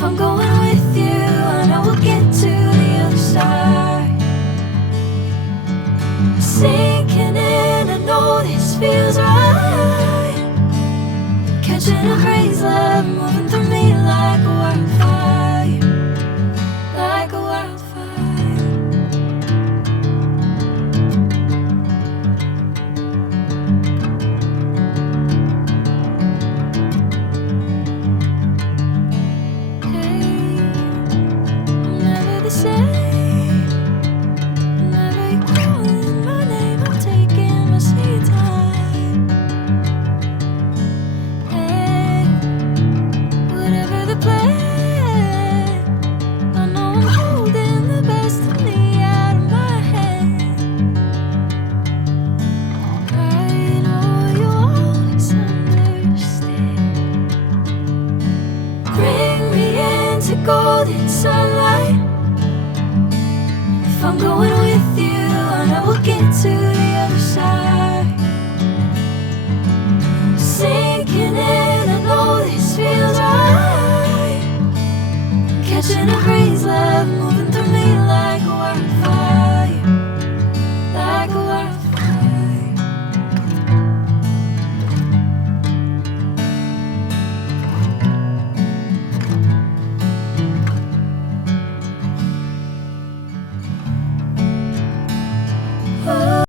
If I'm going with you, I know we'll get to the other side. Sinking in, I know this feels right. Catching a crazy love, moving through me like a wildfire, like a wildfire. Hey, I'm never the same. Whenever you're calling my name, I'm taking my sweet time. Hey, whatever the plan, I know I'm holding the best of me out of my hand. I know you'll always understand. Bring me into golden sunlight. If I'm going with you, I know we'll get to the other side. Sinking in, I know this feels right.